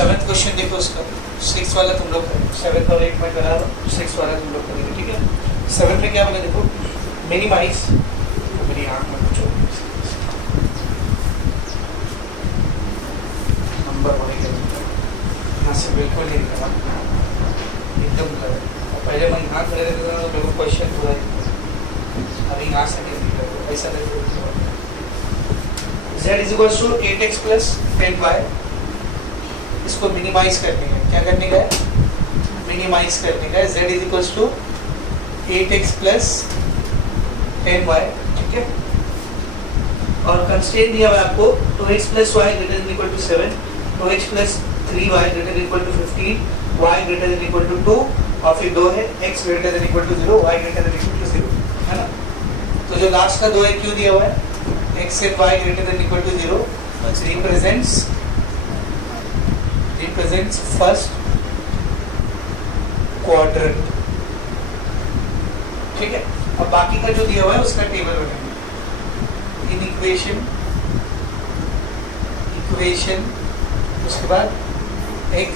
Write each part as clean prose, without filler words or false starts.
Seventh question देखो उसका, 6 वाला तुम लोग करेंगे, 7 और 8 में करा दो, 6 वाला तुम लोग करेंगे, ठीक है। 7 में क्या बोला देखो, मिनिमाइज, तो मेरी आँख में कुछ नंबर बढ़ेगा, यहाँ से बिल्कुल नहीं करा, एकदम करें। और पहले मैं यहाँ खड़े रहते थे तो मेरे को क्वेश्चन पूरा अभी यहाँ से नहीं दिखा, ऐसा देखो z is equal to 8x plus 10y, इसको मिनिमाइज करने का, क्या करने का है, मिनिमाइज करने का है। z is equal to 8x plus 10y, ठीक है। और कंस्ट्रेंट दिया हुआ है आपको 2x plus y greater than equal to 7, 2x plus 3y greater than equal to 15, y greater than equal to 2, और फिर 2 है x greater than equal to 0, y greater than equal to 0, है ना। तो जो लास्ट का 2 है क्यों दिया हुआ है, x and y greater than equal to 0 represents first quadrant, ठीक है। अब बाकी का जो दिया हुआ है उसका टेबल बनाएंगे, इन इक्वेशन, उसके बाद x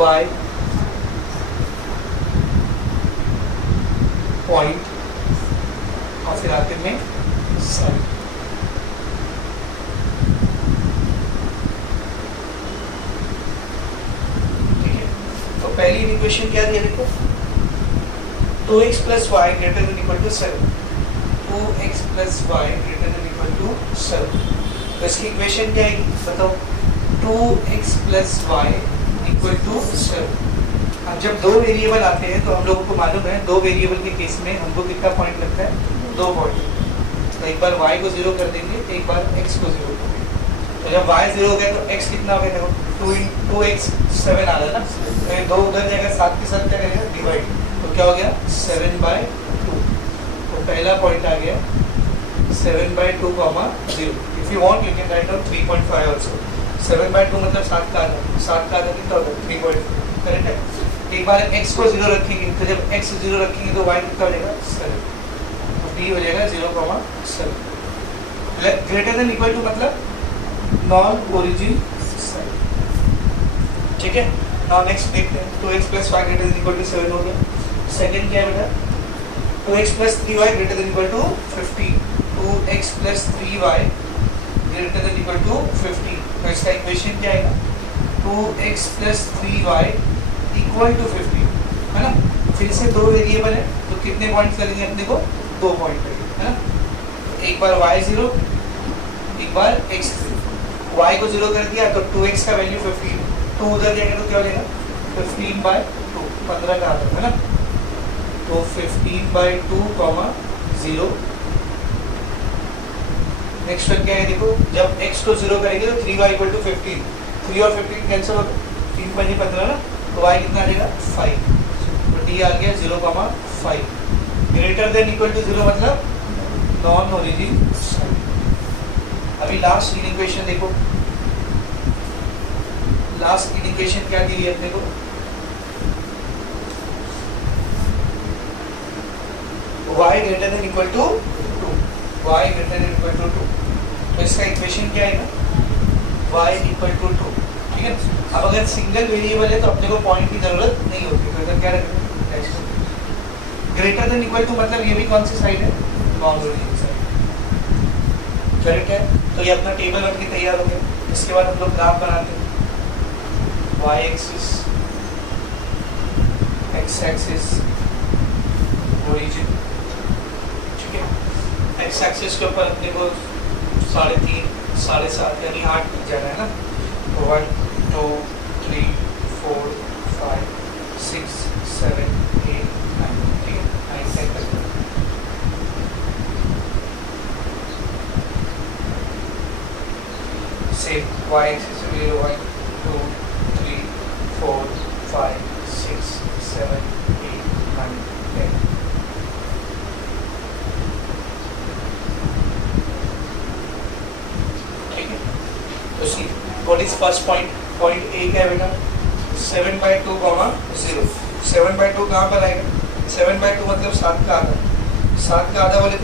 y पॉइंट, और फिर आते में साइन, ठीक है। तो पहली इक्वेशन क्या दिया देखो, 2x plus y greater than equal to 7, 2x plus y greater than equal to 7, तो इसकी इक्वेशन क्या आएगी बताओ, 2x plus Y equal to 7। अब जब दो वेरिएबल आते हैं तो हम लोगों को मालूम है, दो वेरिएबल के केस में हमको कितना पॉइंट लगता है, 2 पॉइंट। तो एक बार y को 0 कर देंगे, एक बार x को 0 कर देंगे। तो जब y 0 हो गया तो x कितना हो गया देखो, 2x 7 आ रहा है ना, तो ये 2 उधर जाएगा, 7 के साथ क्या करेगा डिवाइड, तो क्या हो गया 7/2। तो पहला पॉइंट आ गया 7/2, 0। If you want you can write down 3.5 also. 7/2 मतलब 7 का आधा, 7 का आधा कितना होगा 3.5, करेक्ट है। एक बार x को 0 रखेंगे, तो जब x 0 रखेंगे तो y कितना हो जाएगा 7, तो d हो जाएगा 0,7। ग्रेटर देन इक्वल टू मतलब नॉन ओरिजिन साइड, ठीक है। नाउ नेक्स्ट देखते हैं, 2x plus y greater than equal to 7 हो गया। सेकंड क्या है बेटा, 2x plus 3y greater than equal to 15, 2x plus 3y greater than equal to 15, तो इसका इक्वेशन क्या आएगा, 2x plus 3y equal to 15, है ना। फिर से दो वेरिएबल है तो कितने पॉइंट्स लगेंगे अपने को, 2 पॉइंट लगेंगे, है ना। एक बार y 0, एक बार x 0, y को 0 कर दिया तो 2x का वैल्यू 15, 2 उधर जाएगा तो क्या हो जाएगा 15/2, 15 का आधा, है ना। तो 15/2, 0। नेक्स्ट वन क्या है देखो, जब x को 0 करेंगे तो 3y इक्वल टू 15, 3 और 15 कैंसिल होगा, 3 5 15 ना, तो y कितना आ जाएगा 5, तो d आ गया 0,5। ग्रेटर देन इक्वल टू 0 मतलब नॉन ओरिजिन साइड। अभी लास्ट इक्वेशन देखो, लास्ट इक्वेशन क्या दी है अपने को, y greater than equal to 2, y greater than equal to 2, तो इसका इक्वेशन क्या आएगा, y इक्वल टू 2, ठीक है। अब अगर सिंगल वेरिएबल है तो अपने को पॉइंट की जरूरत नहीं होती, तो इधर क्या रखेंगे, ग्रेटर देन इक्वल टू मतलब ये भी कौन सी साइड है, नॉन ओरिजिन साइड, करेक्ट है। तो ये अपना टेबल बन के तैयार हो गया। इसके बाद हम लोग ग्राफ बनाते हैं, y axis, x axis, origin, ठीक है। x एक्सिस के ऊपर अपने को 3.5, 7.5 यानी 8 जाना है ना, तो 1 2 3 4 5 6 7 8 9, ठीक है, 9 10 तक। सेम y एक्सिस से ले लो, 1 2 3 4 5 6 7 8 9 10, ठीक है। तो see what is first point, point A क्या है बेटा, 7/2, 0। 7/2 कहाँ पर आएगा, 7/2 मतलब 7 का आधा, 7 का आधा बोले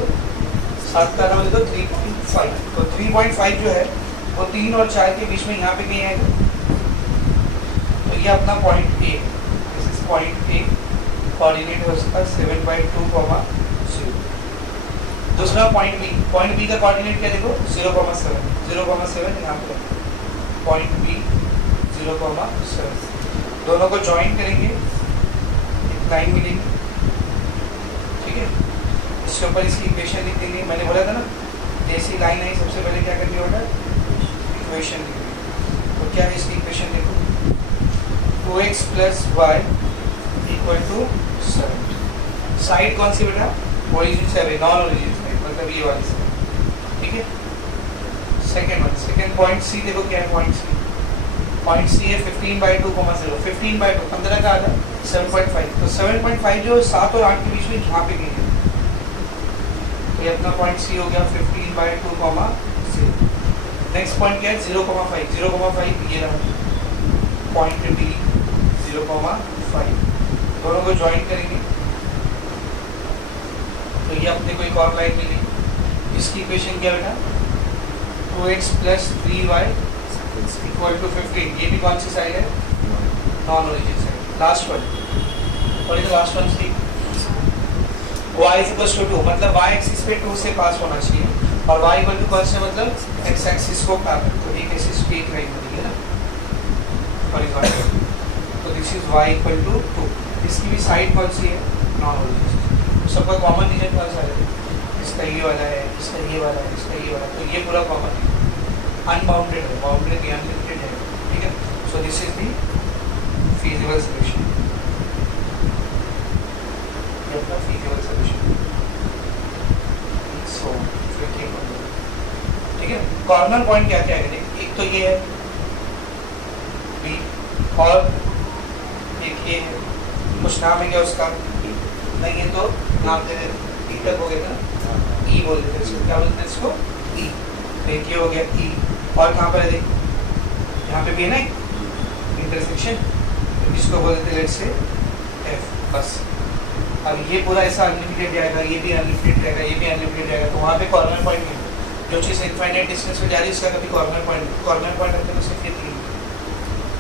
तो 3.5, तो 3.5 जो है वो 3 और 4 के बीच में यहाँ पे कहीं आएगा। तो ये अपना point A, this is point A, coordinate है उसका 7/2, 0। दूसरा पॉइंट बी का कोऑर्डिनेट क्या देखो 0,7 यहाँ पे पॉइंट बी 0,7। दोनों को ज्वाइन करेंगे, एक लाइन मिलेगी, ठीक है। इसके ऊपर इसकी इक्वेशन लिख देंगे। मैंने बोला था ना जैसी लाइन आई सबसे पहले क्या करनी होगा, इक्वेशन लिखनी। तो क्या है इसकी इक्वेशन देखो, 2x + y = 7। साइड कौन सी बेटा, ओरिजिन से अवे, नॉन ओरिजिन साइड, मतलब ये वाली साइड, ठीक है। सेकेंड पॉइंट सी देखो क्या है, पॉइंट सी है 15/2, 0। 15/2 15 का आधा 7.5, तो 7.5 जो 7 और 8 के बीच में यहाँ पे गई है, तो ये अपना पॉइंट सी हो गया 15/2, 0। नेक्स्ट पॉइंट क्या है 0,5 ये रहा पॉइंट डी 0,5। दोनों को ज्वाइन करेंगे तो ये अपने को एक और लाइन मिलेगी। इसकी इक्वेशन क्या बेटा, 2x + 3y = 15। ये भी कौन सी साइड है, non origin side. Last one, और ये लास्ट वन सी, y = 2, मतलब y एक्सिस पे 2 से पास होना चाहिए, और y = कौन से, मतलब x एक्सिस को पैरेलल, तो एक एक्सिस पे एक लाइन बनेगी ना हॉरिजॉन्टल। तो दिस इज y = 2। इसकी भी साइड कौन सी है, नॉन ओरिजिन। सबका कॉमन रीजन कौन सा है, इसका ये वाला है, इसका ये वाला है, इसका ये वाला, तो ये पूरा कॉमन है, अनबाउंडेड है, बाउंडेड या अनलिमिटेड है, ठीक है। So this is the feasible solution, ये अपना feasible solution। सो ठीक है, कॉर्नर पॉइंट क्या क्या है, एक तो ये है बी, और एक ये है, कुछ नाम है क्या उसका, नहीं है तो नाम दे देते, ई तक हो गया ना, ई बोल देते इसको, क्या बोलते हैं इसको, ई। एक ये हो गया ई, और कहाँ पर है देख, यहाँ पे भी है ना इंटरसेक्शन, इसको बोल देते लेट्स से एफ, बस। अब ये पूरा ऐसा अनलिमिटेड जाएगा, ये भी अनलिमिटेड जाएगा, ये भी अनलिमिटेड जाएगा, तो वहाँ पे कॉर्नर पॉइंट नहीं, जो चीज़ इनफाइनाइट डिस्टेंस में जा रही है उसका कभी कॉर्नर पॉइंट अपने को सिर्फ ये तीन,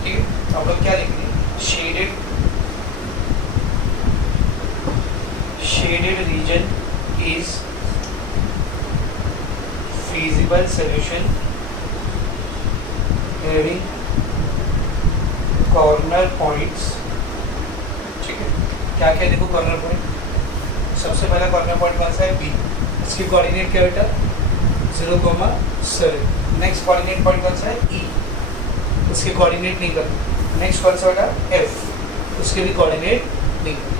ठीक है। तो आप लोग क्या लिखेंगे, shaded region is feasible solution having corner points, ठीक है। क्या क्या देखो कॉर्नर पॉइंट, सबसे पहला कॉर्नर पॉइंट कौन सा है, बी, इसकी कोऑर्डिनेट क्या बेटा 0,7। नेक्स्ट कोऑर्डिनेट पॉइंट कौन सा है, ई, उसके कोऑर्डिनेट नहीं करना। नेक्स्ट कौन सा बेटा, एफ, उसके भी कोऑर्डिनेट नहीं करना।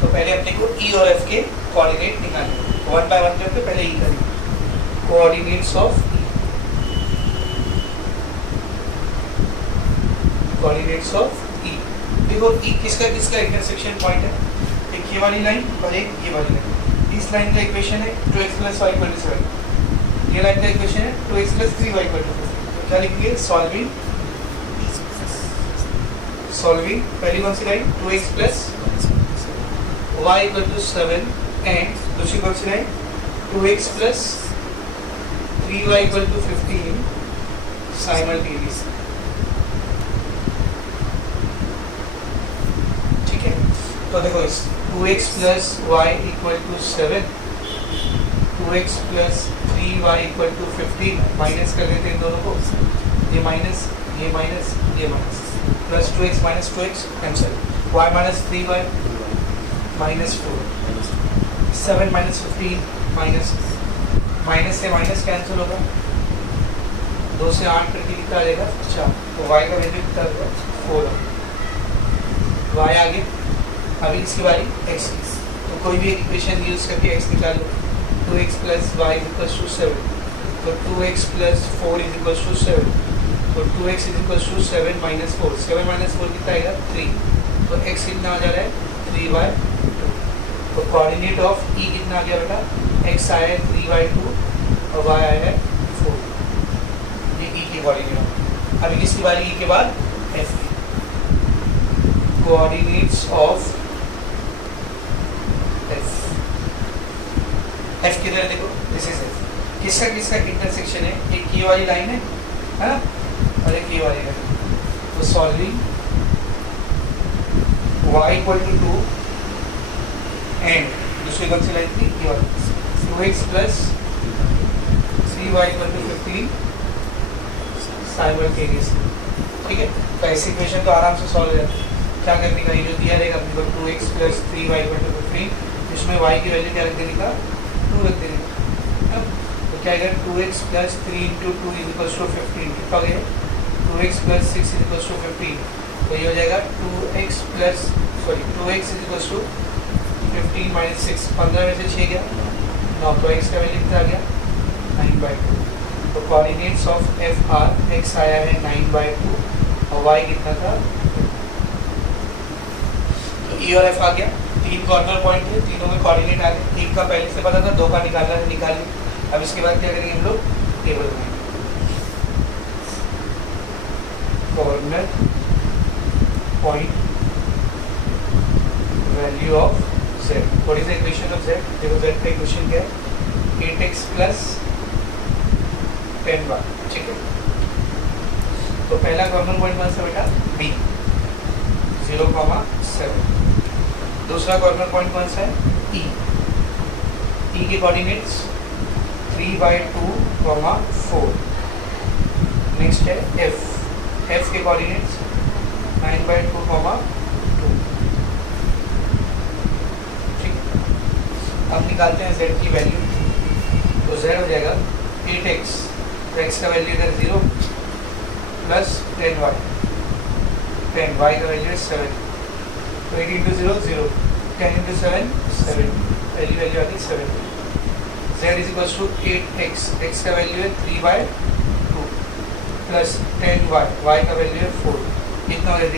तो पहले अपने को ई और एफ के कोऑर्डिनेट निकालने, 1 by 1 करके पहले ई करेंगे, coordinates of E, coordinates of E. देखो ई किसका किसका इंटरसेक्शन पॉइंट है, एक ये वाली लाइन और एक ये वाली लाइन। इस लाइन का इक्वेशन है 2x + y = 7, ये लाइन का इक्वेशन है 2x + 3y = 15। तो क्या लिखेंगे, सॉल्विंग पहली कौन सी लाइन 2x + y = 7 एंड दूसरी कौन सी लाइन 2x + 3y = 15 साइमल्टेनियस, ठीक है। तो देखो इस 2x + y = 7, 2x + 3y = 15, minus कर देते हैं इन दोनों को, ये माइनस ये माइनस ये minus, plus 2x - 2x cancel, y - 3y -4, 7 - 15 minus से माइनस कैंसिल होगा, 2 से 8 करके कितना आ जाएगा 4, तो y का वैल्यू कितना होगा 4, y आगे। अभी इसकी बारी x की, तो कोई भी इक्वेशन यूज करके x निकालो, 2x + y = 7, तो 2x + 4 = 7, तो 2x = 7 - 4, 7 - 4 कितना आएगा 3, तो x कितना आ जा रहा है 3/2। तो कोऑर्डिनेट ऑफ ई कितना आ गया बेटा, x आया है 3/2 और y आया है 4, ये ई की कोऑर्डिनेट। अभी किसकी बारी, ई के बाद एफ की, कोऑर्डिनेट्स ऑफ एफ किधर है देखो, दिस इज एफ। किसका किसका इंटरसेक्शन है, एक ये वाली लाइन है है ना, और एक ये वाली है। तो solving y equal to 2 and दूसरी कौन सी लाइन थी, ये वाली 2x plus 3y equal to 15 simultaneously. ठीक है, तो ऐसी इक्वेशन तो आराम से सॉल्व है। क्या करने का, ये जो दिया रहेगा अपने को 2x plus 3y equal to 15, इसमें y की वैल्यू क्या रख देने का, 2 रख देने का। तो क्या आएगा, 2x plus 3 into 2 is equal to 15, कितना हो गया 2x plus 6 is equal to 15। तो ये हो जाएगा 2x is equal to 15 minus 6, 15 में से 6 गया 9, तो x का वैल्यू कितना आ गया 9/2। तो coordinates of F R x आया है 9/2 और y कितना था, तो E और F आ गया। 3 कॉर्नर पॉइंट है, तीनों में कोऑर्डिनेट आ गए। 1 का पहले से पता था, 2 का निकालना है, निकाल लिया। अब इसके बाद क्या करेंगे हम लोग, टेबल बनाएंगे। Corner point value of z, what is the equation of z, देखो z का इक्वेशन क्या है 8x प्लस 10y। ठीक है, तो पहला कॉर्नर पॉइंट कौन सा बेटा, b 0,7। दूसरा कॉर्नर पॉइंट कौन सा है, e के कोऑर्डिनेट्स 3/2, 4। नेक्स्ट है f के कोऑर्डिनेट्स 9/2, 2। ठीक, अब निकालते हैं z की वैल्यू। तो z हो जाएगा 8x, तो x का वैल्यू इधर 0 प्लस 10y, 10y का वैल्यू है 7, तो 8 इंटू 0 0, 10 इंटू 7 7, वैल्यू आ गई 7। z is equal to 8x, x का वैल्यू है 3/2 प्लस 10y, y का वैल्यू है 4। कितना हो गया,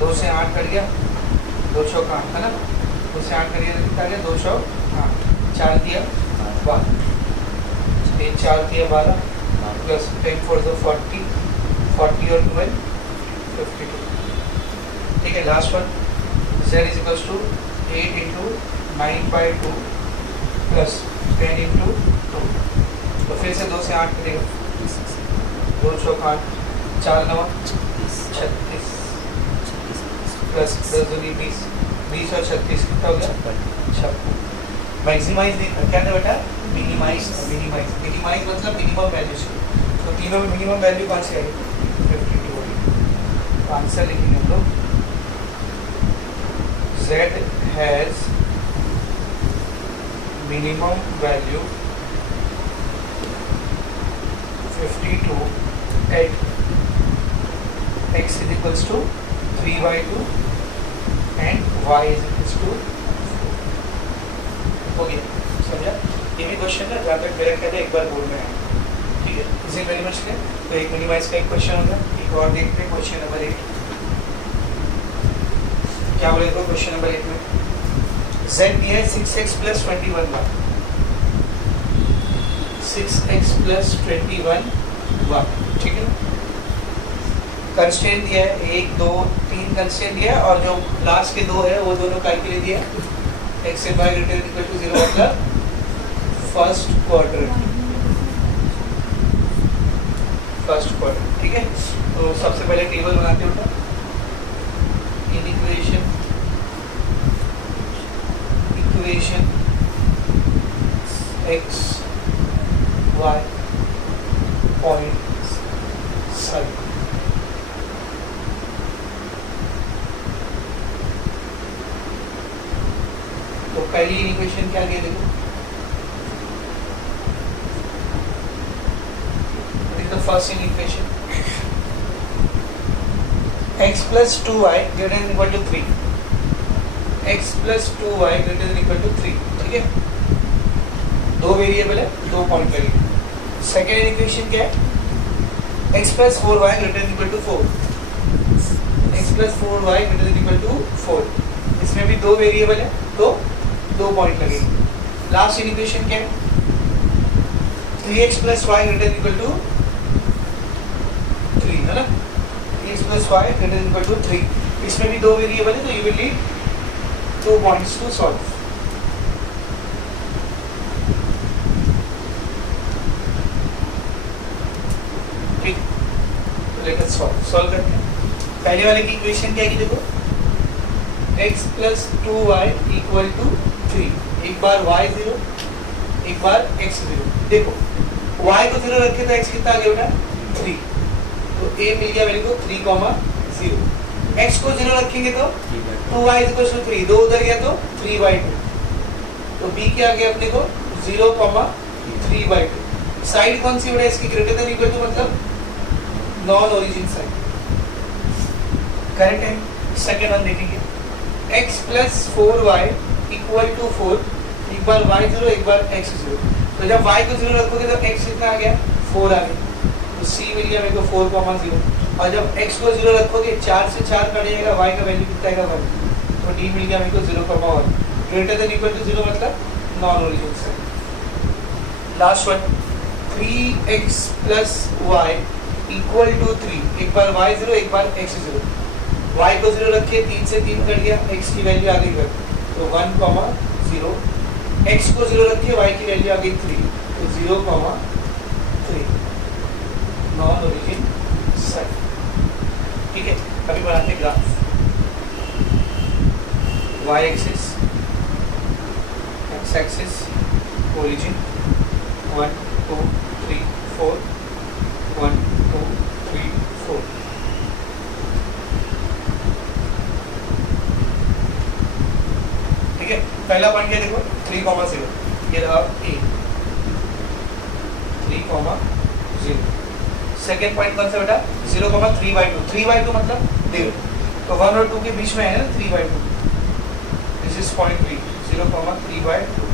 2 से 8 कट गया, 2 चौक 8 है ना, 2 से 8 करिए तो कितना आ गया, 2 चौक 8, 4 दिया 12, 4 दिया 12 प्लस 10 4 40, 40 और 12 52। ठीक है, last one z is equal to 8 into 9/2 plus 10 into 2। तो फिर से 2 से 8 करेगा, 2 चौक 8, 4 9 36 प्लस 10 2 20, 20 और 36 कितना हो गया 56। मैक्सिमाइज नहीं था, क्या था बेटा, मिनिमाइज मतलब मिनिमम वैल्यू से। तो तीनों में मिनिमम वैल्यू कौन सी आएगी, 52 आएगी। तो आंसर लिखेंगे हम लोग, z has minimum value 52 at x is equals to 3/2 and y is equals to 4। हो गया, समझा। ये भी क्वेश्चन है जहाँ तक मेरा ख्याल है एक बार बोर्ड में है। ठीक है, इसी वेरी मच क्लियर। तो एक मिनिमाइज का एक क्वेश्चन होगा, एक और देखते हैं क्वेश्चन नंबर 8 क्या बोले। तो क्वेश्चन नंबर 8 में z दिया है 6x plus 21y, 6x plus 21y। ठीक है, कंस्ट्रेंट दिया है 1 2 3 कंस्ट्रेंट दिया है, और जो लास्ट के 2 है वो दोनों काय के लिए दिया है, x and y greater than equal to 0 मतलब फर्स्ट क्वाड्रेंट। ठीक है, तो सबसे पहले टेबल बनाते हो equation x y point side. तो पहली इक्वेशन क्या दिया, देखो the first equation x plus 2y greater than equal to 3, x plus 2y greater than equal to 3। ठीक है, 2 वेरिएबल है, 2 पॉइंट लगेंगे। सेकेंड इक्वेशन क्या है, x plus 4y greater than equal to 4, x plus 4y greater than equal to 4। इसमें भी 2 variable है तो 2 पॉइंट लगेंगे। लास्ट इक्वेशन क्या है, 3x plus y greater than equal to 3 है ना, x plus y greater than equal to 3। इसमें भी 2 वेरिएबल है तो you will need 2 points to solve. Solve करते हैं। पहले वाले की इक्वेशन क्या की देखो, x plus 2y equal to 3, एक बार y 0 एक बार x 0। देखो y को 0 रखे तो x कितना आ गया बेटा 3, तो a मिल गया मेरे को 3, 0। x को 0 रखेंगे तो 2y इक्वल टू 3, 2 उधर गया तो 3/2, तो b क्या आ गया अपने को 0, 3/2। साइड कौन सी बेटा इसकी ग्रेटर देन इक्वल टू मतलब नॉन ओरिजिन साइड, करेक्ट है। सेकंड वन देखेंगे, x plus 4y equal to 4, एक बार y 0 एक बार x 0। तो जब y को 0 रखोगे तो x कितना आ गया 4 आ गया, तो c मिल गया मेरे को 4,0। और जब x को 0 रखोगे 4 से 4 कट जाएगा, y का वैल्यू कितना आएगा 1, तो d मिल गया मेरे को 0,1। ग्रेटर देन इक्वल टू 0 मतलब non origin side. Last one, 3x plus y equal to 3, एक बार y 0 एक बार x 0। y को 0 रखिए, 3 से 3 कट गया, x की वैल्यू आ गई 1, तो 1,0। x को 0 रखिए, y की वैल्यू आ गई 3, तो 0,3 नॉन ओरिजिन साइड। ठीक है, अभी बनाते हैं graph. y axis, x axis, origin 1 2 3 4, 1 2 3 4। ठीक है, पहला पॉइंट क्या देखो 3,0, ये रहा a 3,0। सेकेंड पॉइंट कौन सा बेटा 0,3/2, 3/2 मतलब 0, तो 1 और 2 के बीच में है ना 3/2, दिस इज पॉइंट b 0,3/2।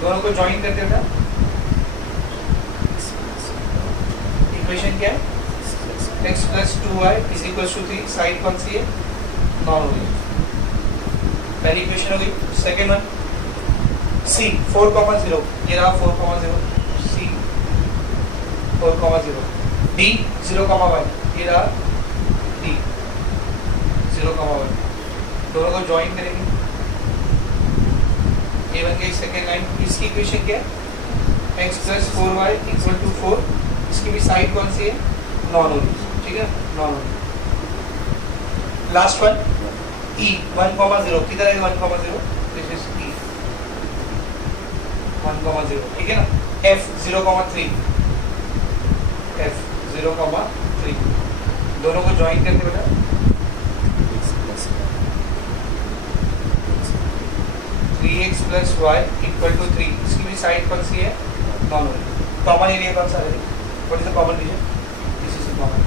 दोनों को ज्वाइन करते बेटा, इक्वेशन क्या है x plus 2y is equal to 3, side कौन सी है नॉन ओरिजिन, पहली इक्वेशन हो गई। सेकेंड वन c 4,0, ये रहा 4,0, c 4,0, d 0,1, ये रहा d 0,1। दोनों को ज्वाइन करेंगे, ये बन गई सेकेंड लाइन। इसकी इक्वेशन क्या है x plus 4y equal to 4, इसकी भी साइड कौन सी है नॉन ओरिजिन, ठीक है non origin. Last one e 1,0, किधर है 1,0, दिस इज e 1,0, ठीक है ना। f 0,3, f 0,3, दोनों को ज्वाइन करते बेटा, x plus y equal to 3, इसकी भी साइड कौन सी है नॉन ओरिजिन। कॉमन एरिया कौन सा है, what is the common region, this is the common.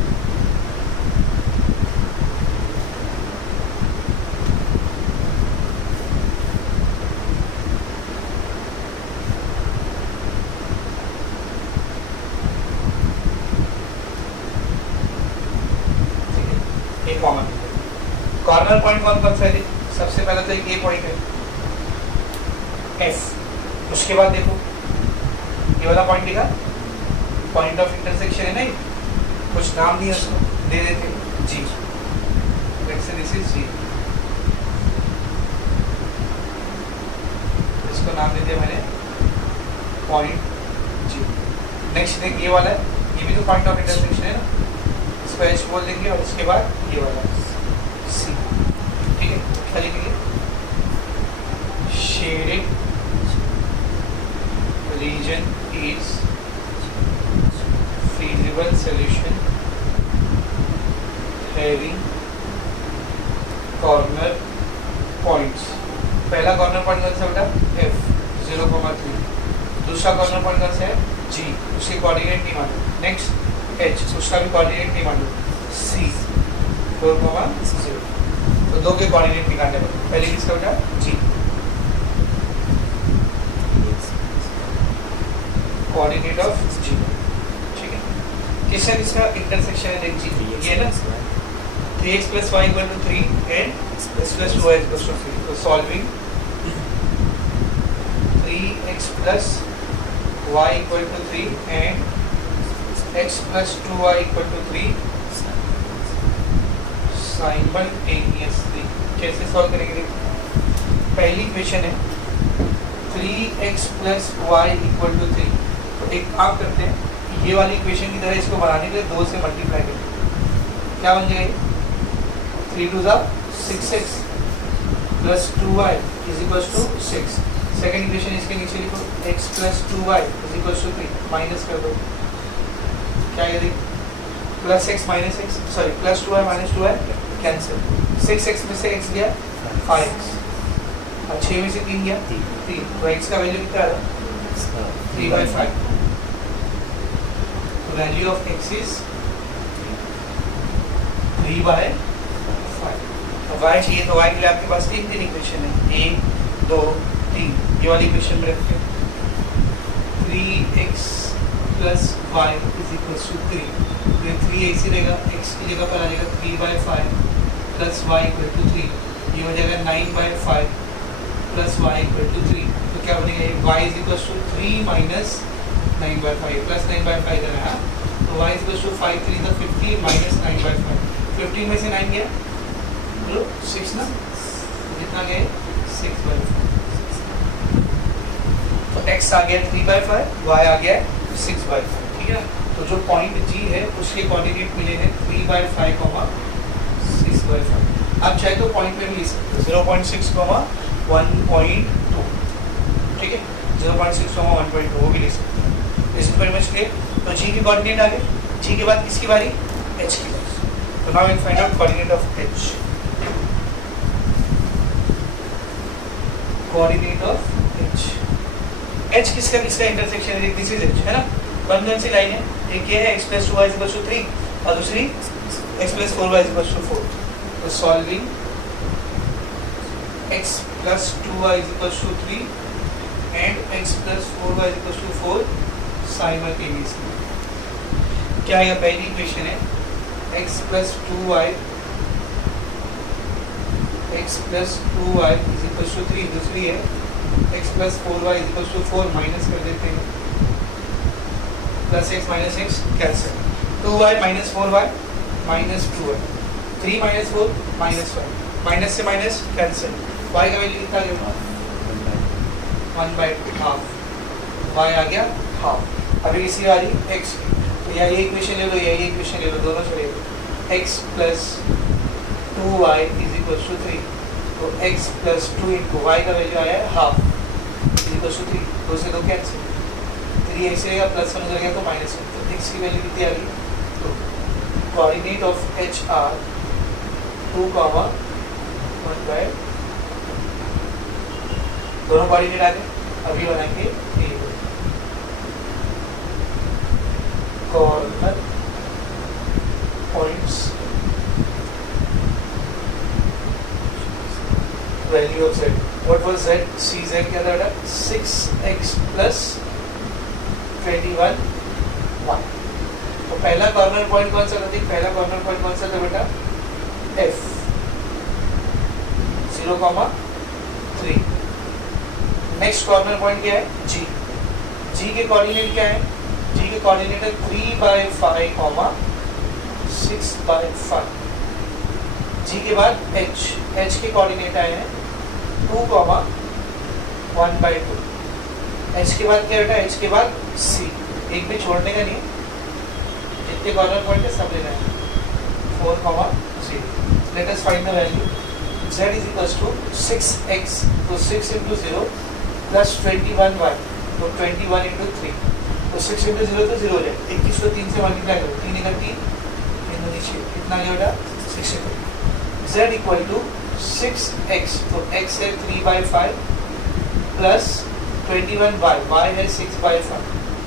एक कॉमन कॉर्नर पॉइंट कौन सा है, सबसे पहले तो एक पॉइंट है F, उसके बाद देखो ये वाला पॉइंट दिखा, पॉइंट ऑफ इंटरसेक्शन है ना, कुछ नाम दिया उसको, दे देते G, let's say this is G, इसको नाम दे दिया मैंने पॉइंट G। नेक्स्ट देख ये वाला है, ये भी तो पॉइंट ऑफ इंटरसेक्शन है ना, इसको H बोल देंगे, और उसके बाद ये वाला C, ठीक है। क्या लिखेंगे, shaded region is feasible solution having corner points। पहला कॉर्नर पॉइंट कौन सा बेटा F 0,3, दूसरा कॉर्नर पॉइंट कौन सा है G, उसके कोऑर्डिनेट नहीं मालूम। नेक्स्ट H, उसका भी कोऑर्डिनेट नहीं मालूम। C 4,0, तो दो के कोऑर्डिनेट निकालने पड़े, पहले किसका बेटा G, कोऑर्डिनेट ऑफ G, ठीक है। किसका किसका इंटरसेक्शन है देख G, ये ना 3x plus y equal to 3 and x plus 2y equals to 3, तो solving 3x plus y equal to 3 and x plus 2y equal to 3 simultaneously. कैसे सॉल्व करेंगे, पहली इक्वेशन है 3x plus y equal to 3, तो एक काम करते हैं, ये वाली इक्वेशन की तरह इसको बनाने के लिए 2 से मल्टीप्लाई करेंगे, क्या बन जाएगा? 3 2 ज़ा 6x plus 2y is equals to 6. Second equation इसके नीचे लिखो, x plus 2y is equals to 3. Minus कर दो, क्या ये plus x minus x, sorry plus 2y minus 2y cancel. 6x में से x गया 5x, और 6 में से 3 गया 3, तो x का वैल्यू कितना है? 3/5. Value of x is 3/5. तो y चाहिए, तो y के लिए आपके पास तीन इक्वेशन है, 1 2 3. ये वाली इक्वेशन में रखते हैं 3x plus y is equals to 3. तो 3 ऐसे रहेगा, x की जगह पर आ जाएगा 3/5 प्लस y इक्वल टू 3. ये हो जाएगा 9/5 प्लस y इक्वल टू 3. तो क्या बनेगा? y is equals to 3 minus 9/5 plus 9/5 करना है. तो y is equals to 5 3 the 50 minus 9/5. 15 में से 9 गया 6 ना, कितना गए? 6/5. तो x आ गया 3/5, y आ गया 6/5. ठीक है ना. तो जो पॉइंट G है उसके कोऑर्डिनेट मिले हैं 3/5, 6/5. आप चाहे तो पॉइंट में भी लिख सकते हो 0.6, 1.2. ठीक है, 0.6, 1.2 वो भी लिख सकते हो. इसको वेरी मच क्लियर. तो G के कोऑर्डिनेट आ गए. G के बाद किसकी बारी? H की बारी. तो now will find out coordinate of H. Coordinate of H. H किसका इंटरसेक्शन है? दिस इज H, है ना. कौन सी लाइन है? एक ये है x plus 2y is equals to 3 और दूसरी x plus 4y is equals to 4. तो solving x plus 2y is equals to 3 and x plus 4y is equals to 4 simultaneously. क्या है? पहली इक्वेशन है x plus 2y is equals to 3. दूसरी है x plus 4y is equals to 4. Minus कर देते हैं, plus x minus x cancel. 2y minus 4y minus 2y. 3 minus 4 minus 5. Minus से माइनस कैंसिल. y का वैल्यू कितना गया? 1/2. y आ गया हाफ. अभी इसी वाली x की, तो या ये इक्वेशन ले लो या ये इक्वेशन ले लो, दोनों चलेगा. x plus 2y is equals to 3. तो x प्लस 2 इंटू y का वैल्यू आया है हाफ इज इक्वल्स टू 3. 2 से 2 कैंसिल. 3 ऐसे रहेगा, प्लस 1 उधर गया तो माइनस 1. तो x की वैल्यू कितनी आ गई? 2. Coordinate of H are 2, 1/2. दोनों कोऑर्डिनेट आ गए. अभी बनाएंगे corner points. Value of z. What was z? CZ क्या था बेटा? 6x plus 21 1. तो पहला कॉर्नर पॉइंट कौन सा था? पहला कॉर्नर पॉइंट कौन सा था बेटा? F 0,3. नेक्स्ट कॉर्नर पॉइंट क्या है? G. G के कोऑर्डिनेट क्या है? G के कोऑर्डिनेट है 3/5, 6/5. G के बाद H. H के कोऑर्डिनेट आए हैं 2, 1/2. H के बाद क्या बेटा? H के बाद C. एक भी छोड़ने का नहीं, जितने कॉर्नर पॉइंट है सब लेना है. 4, 0. Let us find the value. Z is equals to 6x. तो 6 इंटू 0 प्लस 21y. तो 21 इंटू 3. तो 6 इंटू 0 तो 0 हो जाए. 21 को 3 से मल्टीप्लाई करो. 3 इधर 3 इधर नीचे कितना गया बेटा? 62. Z equal to 6x. तो x है 3/5 प्लस 21y. y है 6/5.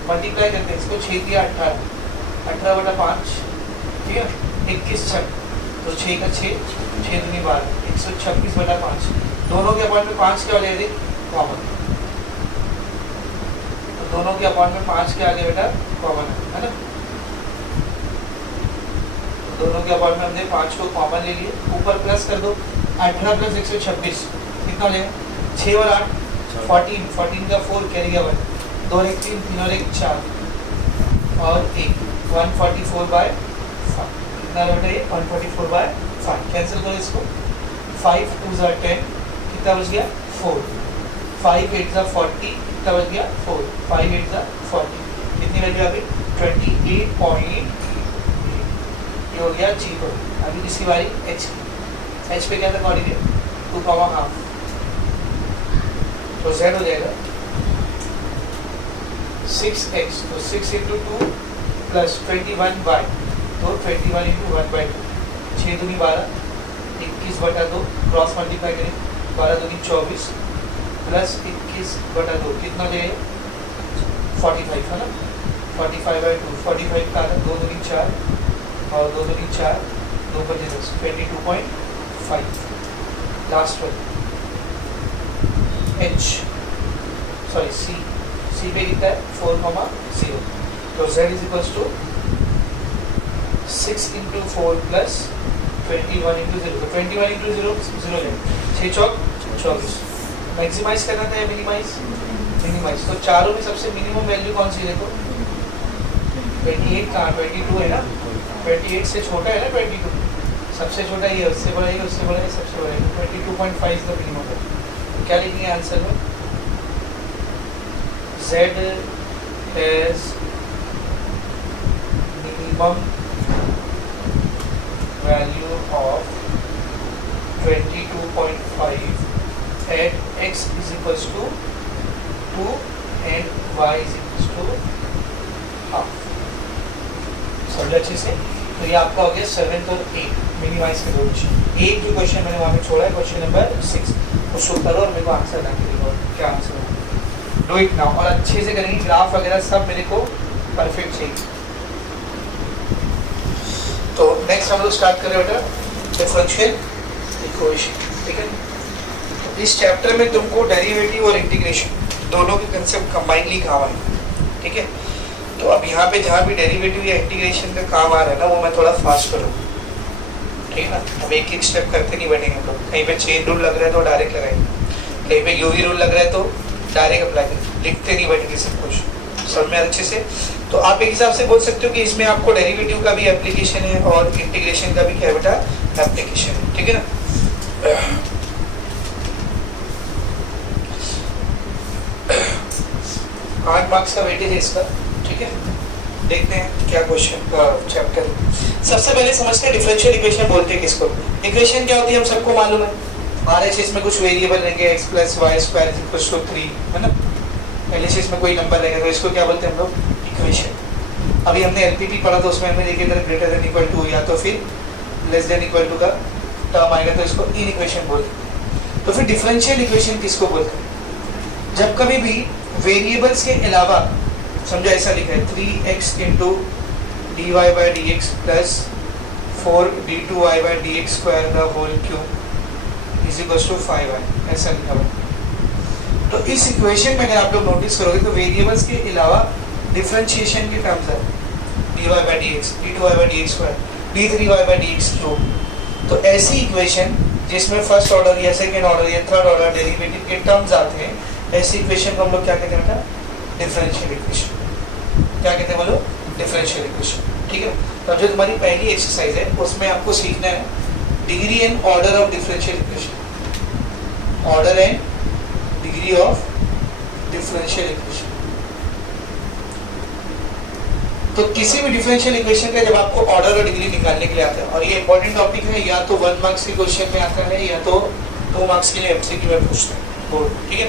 मल्टीप्लाई करते हैं इसको. 6 दिया 18. 18/5. ठीक है. 21 छक. तो 6 का 6 दूनी 12. 126/5. दोनों के अपॉइंट में 5 क्या हो जाएगा? कॉमन. तो दोनों के अपॉइंट में 5 क्या आ गया बेटा? कॉमन है ना. दोनों के अपॉइंट में हमने 5 को कॉमन ले लिए. ऊपर प्लस कर दो. 18 प्लस 126 कितना हो जाएगा? 6 और 8 14. 14 का 4 कैरी गया 1. 2 और 1 3, 3 और 1 4 और 1. 144/5. कितना बेटा? ये 144/5. कैंसिल करो इसको. 5 2 10. कितना बच गया? 4. 5 8 40. कितना बच गया? 4. 5 8 40. कितनी वैल्यू आ गई? 28.8. ये हो गया जी पर। अभी किसकी बारी, एच की। एच पे क्या था कोऑर्डिनेट 2,5, तो z हो जाएगा 6x, तो 6 इंटू 2 प्लस 21y, तो 21 इंटू 1/2, 6 दूनी 12, 21/2 क्रॉस मल्टीप्लाई करें, 12 दूनी 24 प्लस 21/2 कितना हो जाएगा 45 है ना, 45/2, 45 का था 2 दूनी 4 और 2 दूनी 4, 2 बजे 10, 22.5। Last one H sorry C पे लिखता है 4,0, तो z is equals to 6 into 4 plus 21 into 0, तो 21 इंटू 0 0 है, 6 चौक 24। मैक्सिमाइज करना था या मिनिमाइज, मिनिमाइज, तो चारों में सबसे मिनिमम वैल्यू कौन सी देखो 28 कहाँ 22 है ना, 28 से छोटा है ना 22, सबसे छोटा ये, उससे बड़ा ये, उससे बड़ा ये, सबसे बड़ा ये, 22.5 इज द मिनिमम है। क्या लिखेंगे आंसर में, z is minimum value of 22.5 at x is equals to 2 and y is equals to half। समझ अच्छे से, तो ये आपका हो गया 7 और 8 मिनिमाइज के दो क्वेश्चन। एक जो क्वेश्चन मैंने वहाँ पे छोड़ा है क्वेश्चन नंबर 6, उसको करो और मेरे को आंसर ला के दिखाओ क्या आंसर है। डू इट नाउ, और अच्छे से करेंगे, ग्राफ वगैरह सब मेरे को परफेक्ट चाहिए। तो नेक्स्ट हम लोग स्टार्ट करें बेटा डिफरेंशियल इक्वेशन, ठीक है। तो इस चैप्टर में तुमको डेरिवेटिव और इंटीग्रेशन दोनों के कंसेप्ट कंबाइनली काम आए, ठीक है। तो अब यहाँ पे जहाँ भी डेरिवेटिव या इंटीग्रेशन का काम आ रहा है ना, वो मैं थोड़ा फास्ट करूँ, ठीक है ना। अब एक एक स्टेप करते नहीं बढ़ेंगे, तो कहीं पे चेन रूल लग रहा है तो डायरेक्ट लगाएंगे, कहीं पे यूवी रूल लग रहा है तो डायरेक्ट अप्लाई करें, लिखते नहीं बैठेंगे सब कुछ, समझ में अच्छे से। तो आप एक हिसाब से बोल सकते हो कि इसमें आपको डेरिवेटिव का भी एप्लीकेशन है और इंटीग्रेशन का भी क्या बेटा एप्लीकेशन है, ठीक है ना। 8 मार्क्स का वेटेज है इसका, ठीक है। देखते हैं क्या क्वेश्चन का चैप्टर। सबसे पहले समझते हैं डिफरेंशियल इक्वेशन बोलते हैं किसको। इक्वेशन क्या होती है हम सबको मालूम है, RHS में कुछ वेरिएबल रहेंगे x + y² = 3, है ना। LHS में कोई नंबर रहेगा तो इसको क्या बोलते हैं हम लोग इक्वेशन। अभी हमने LPP पढ़ा तो उसमें हमें देखिए इधर ग्रेटर देन इक्वल टू या तो फिर लेस देन इक्वल टू का टर्म आएगा तो इसको इन इक्वेशन बोलते हैं। तो फिर डिफरेंशियल इक्वेशन किसको बोलते हैं, जब कभी भी वेरिएबल्स के अलावा, समझो ऐसा लिखा है 3x into dy/dx plus 4d2y/dx² the whole cube is equal to 5y, ऐसा लिखा हुआ। तो इस इक्वेशन में अगर आप लोग नोटिस करोगे तो वेरिएबल्स के अलावा डिफरेंशिएशन के टर्म्स है dy/dx, d2y/dx², d3y/dx³। तो ऐसी इक्वेशन जिसमें फर्स्ट ऑर्डर या सेकेंड ऑर्डर या थर्ड ऑर्डर डेरिवेटिव के टर्म्स आते हैं, ऐसी इक्वेशन को हम लोग क्या कहते हैं बेटा डिफरेंशियल इक्वेशन। क्या कहते हैं बोलो डिफरेंशियल इक्वेशन, ठीक है। तो जो तुम्हारी पहली एक्सरसाइज है उसमें आपको सीखना है degree and order of differential equation, order and degree of differential equation. तो किसी भी डिफरेंशियल इक्वेशन का जब आपको ऑर्डर और डिग्री निकालने के लिए आता है, और ये इंपॉर्टेंट टॉपिक है, या तो 1 मार्क्स के क्वेश्चन में आता है या तो 2 मार्क्स के लिए एमसीक्यू में पूछते हैं, ठीक है।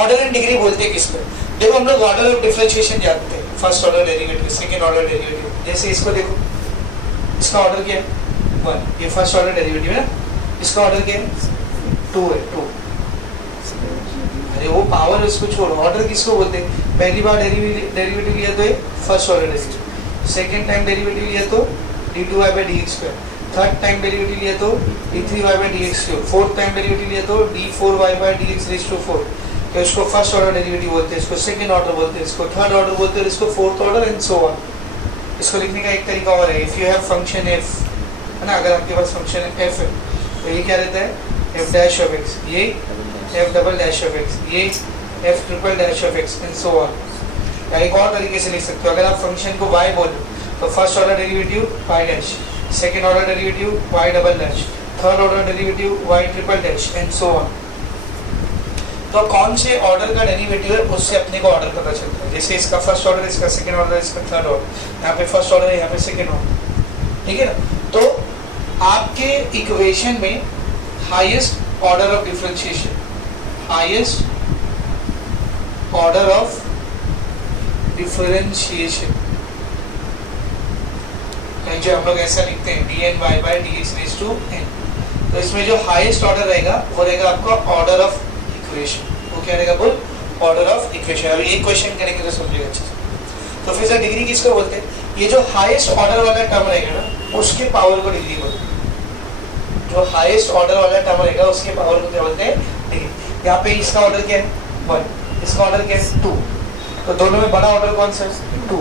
ऑर्डर एंड डिग्री बोलते हैं किसको, देखो हम लोग ऑर्डर ऑफ डिफरेंशिएशन जानते हैं, first order derivative, second order derivative. जैसे इसको देखो, इसका ऑर्डर क्या है 1, ये फर्स्ट ऑर्डर डेरिवेटिव है ना, इसका ऑर्डर क्या है 2 है 2। अरे वो पावर इसको छोड़ो, ऑर्डर किसको बोलते हैं, पहली बार डेरिवेटिव लिया तो ये first order derivative, second time derivative लिया तो d2y/dx², थर्ड टाइम डेरिवेटिव लिया तो d3y/dx³, फोर्थ टाइम डेरिवेटिव लिया तो d4y/dx⁴, तो इसको फर्स्ट ऑर्डर डेरिवेटिव बोलते हैं, इसको सेकंड ऑर्डर बोलते हैं, इसको थर्ड ऑर्डर बोलते हैं, इसको fourth order and so on. इसको लिखने का एक तरीका और है, if you have function f, है ना, अगर आपके पास फंक्शन f है तो ये क्या रहता है f' x, ये f''x, ये f''x एंड सो ऑन। या एक और तरीके से लिख सकते हो, अगर आप फंक्शन को y बोलो तो first order derivative y', second order derivative y', third order derivative y'' and so on. तो कौन से ऑर्डर का डेरिवेटिव है उससे अपने को ऑर्डर पता चलता है, जैसे इसका फर्स्ट ऑर्डर, इसका सेकंड ऑर्डर, इसका थर्ड ऑर्डर, यहाँ पे फर्स्ट ऑर्डर है, यहाँ पे सेकंड ऑर्डर, ठीक है ना। तो आपके इक्वेशन में highest order of differentiation, highest order of differentiation, जो हम लोग ऐसा लिखते हैं dn y by dx raised to n, तो इसमें जो हाईएस्ट ऑर्डर रहेगा वो रहेगा आपका ऑर्डर ऑफ इक्वेशन। वो क्या रहेगा बोल, ऑर्डर ऑफ इक्वेशन। अभी एक क्वेश्चन करेंगे तो समझेगा अच्छे से। तो फिर सर डिग्री किसको बोलते हैं, ये जो हाईएस्ट ऑर्डर वाला टर्म रहेगा ना उसके पावर को डिग्री बोलते हैं। जो हाईएस्ट ऑर्डर वाला टर्म रहेगा उसके पावर को क्या बोलते हैं, डिग्री। यहाँ पे इसका ऑर्डर क्या है 1, इसका ऑर्डर क्या है 2, तो दोनों में बड़ा ऑर्डर कौन सा है 2,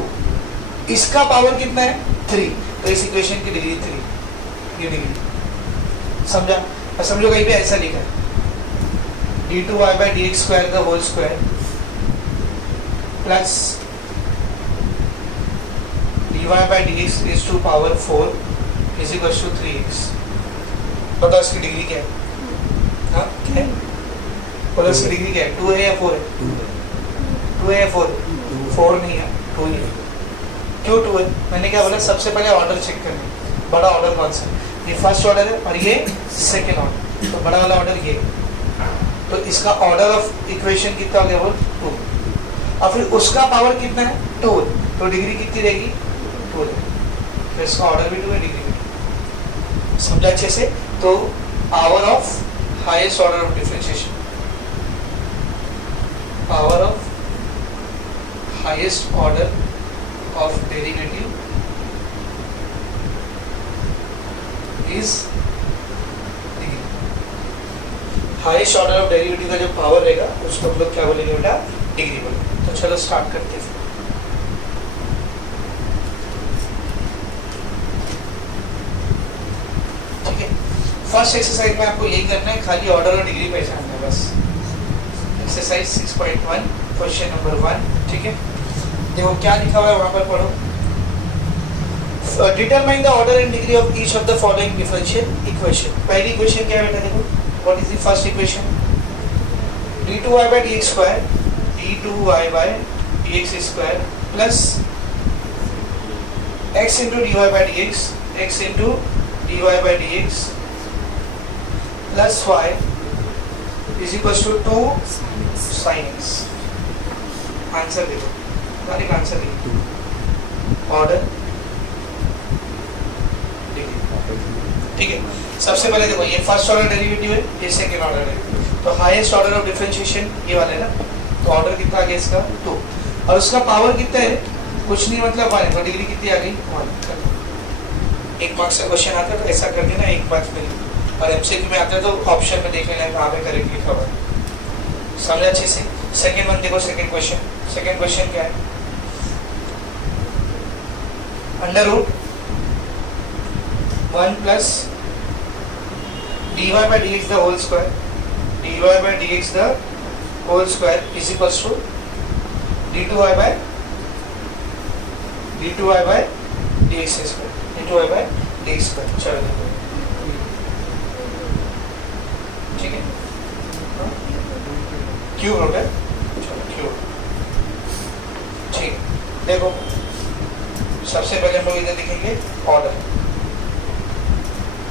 इसका पावर कितना है 3, तो इस इक्वेशन की डिग्री 3, ये डिग्री। समझा। और समझो कहीं पे ऐसा लिखा है d2y by dx square the whole square plus dy by dx raised to power 4 is equals to 3x। बताओ इसकी डिग्री क्या है, हाँ क्या है, बोलो इसकी डिग्री क्या है, 2 है या 4 है, 2 है या 4 है, 4 नहीं है 2 ही है। क्यों 2 है, मैंने क्या बोला सबसे पहले ऑर्डर चेक करना, बड़ा ऑर्डर कौन सा है, ये फर्स्ट ऑर्डर है और ये सेकेंड ऑर्डर, तो बड़ा वाला ऑर्डर ये, तो इसका ऑर्डर ऑफ इक्वेशन कितना हो गया वो 2, और फिर उसका पावर कितना है 2, तो डिग्री कितनी रहेगी 2 रहेगी, तो इसका ऑर्डर भी 2 है डिग्री भी। समझा अच्छे से। तो power of highest order of differentiation, power of highest order of derivative is degree. Highest order of derivative का जो पावर रहेगा उसको हम लोग क्या बोलेंगे बेटा, डिग्री बोलेंगे। तो चलो स्टार्ट करते हैं। ठीक है, फर्स्ट एक्सरसाइज में आपको यही करना है, खाली ऑर्डर और डिग्री पहचानना है बस। Exercise 6.1 question number 1। ठीक है, देखो क्या लिखा हुआ है वहां पर पढ़ो। Determine the order and degree of each of the following differential equation. पहली इक्वेशन क्या है बेटा, देखो what is the first equation, d2y by dx square, d2y by dx square plus x into dy by dx, x into dy by dx plus y is equals to 2 sin x। Answer देखो, direct answer देखो, order degree. ठीक है, सबसे पहले देखो ये first order derivative है, ये सेकंड ऑर्डर डेरिवेटिव, तो हाईएस्ट ऑर्डर ऑफ डिफरेंशिएशन ये वाला है ना, तो ऑर्डर कितना आ गया इसका 2, और उसका पावर कितना है कुछ नहीं मतलब 1, तो डिग्री कितनी आ गई 1। एक मार्क्स का क्वेश्चन आता है तो ऐसा कर देना, एक मार्क्स में, और एमसीक्यू में आता है तो ऑप्शन में देख लेना कहाँ पे करेक्ट लिखा हुआ है। समझे अच्छे से। सेकंड वन देखो, सेकंड क्वेश्चन क्या है, under root 1 plus dy by dx the whole square, dy by dx the whole square is equals to d2y by dx square, d2y by dx square। चलो देखो, ठीक है, क्यूब रूट है, चलो cube. ठीक है, देखो सबसे पहले हम लोग इधर लिखेंगे ऑर्डर,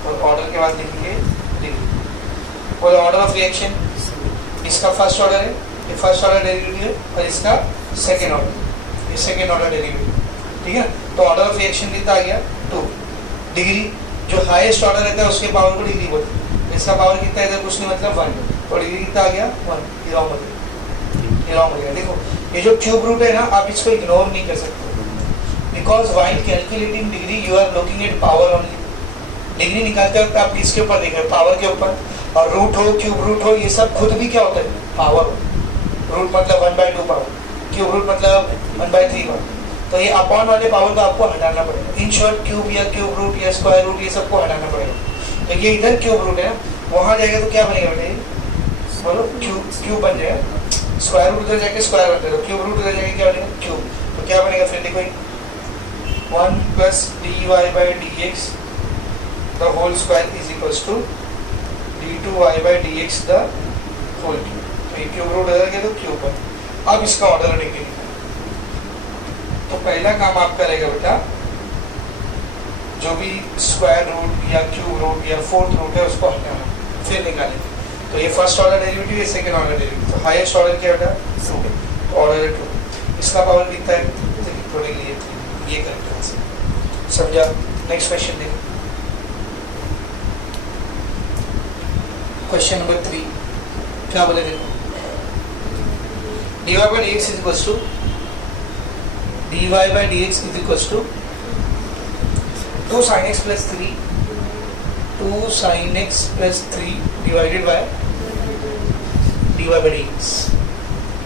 और ऑर्डर के बाद लिखेंगे डिग्री। और ऑर्डर ऑफ रिएक्शन, इसका फर्स्ट ऑर्डर है, ये फर्स्ट ऑर्डर डेरिवेटिव है, और इसका सेकेंड ऑर्डर, ये सेकेंड ऑर्डर डेरिवेटिव। ठीक है, तो ऑर्डर ऑफ रिएक्शन कितना आ गया 2, डिग्री जो हाईएस्ट ऑर्डर रहता है उसके पावर को डिग्री बोलते हैं, इसका पावर कितना है इधर कुछ नहीं मतलब 1, तो डिग्री कितना आ गया 1। ये रॉन्ग हो गया। देखो ये जो क्यूब रूट है ना, आप इसको इग्नोर नहीं कर सकते, because while calculating degree you are looking at power only. Degree निकालते वक्त आप किसके ऊपर देख रहे हो, पावर के ऊपर, और रूट हो क्यूब रूट हो ये सब खुद भी क्या होता है पावर हो। रूट मतलब 1/2 पावर, क्यूब रूट मतलब 1/3 पावर, तो ये अपॉन वाले पावर को आपको हटाना पड़ेगा। इन शॉर्ट क्यूब या क्यूब रूट या स्क्वायर रूट ये सबको हटाना पड़ेगा। तो ये इधर क्यूब रूट है ना, वहाँ जाएगा तो क्या बनेगा बेटे, बोलो क्यूब बन जाएगा, स्क्वायर रूट उधर जाके स्क्वायर बन जाएगा, क्यूब रूट उधर जाके क्या बनेगा क्यूब, तो क्या बनेगा फिर देखो 1 plus dy by dx the whole square is equals to d2y by dx the whole cube। तो ये क्यूब रूट उधर गया तो क्यूब बन। अब इसका ऑर्डर डिग्री, तो पहला काम आपका रहेगा बेटा जो भी स्क्वायर रूट या क्यूब रूट या फोर्थ रूट है उसको हटाना, फिर निकालेंगे। तो ये फर्स्ट ऑर्डर डेरिवेटिव, ये सेकंड ऑर्डर डेरिवेटिव। तो हाईएस्ट ऑर्डर क्या बेटा? 2, ऑर्डर 2। इसका पावर कितना है? थोड़े लिए ये करेक्ट आंसर। समझा? नेक्स्ट क्वेश्चन देखो, क्वेश्चन नंबर 3 क्या बोले देखो, dy by dx is equals to dy by dx is equals to 2 sin x plus 3 2 sin x plus 3 divided by dy by dx।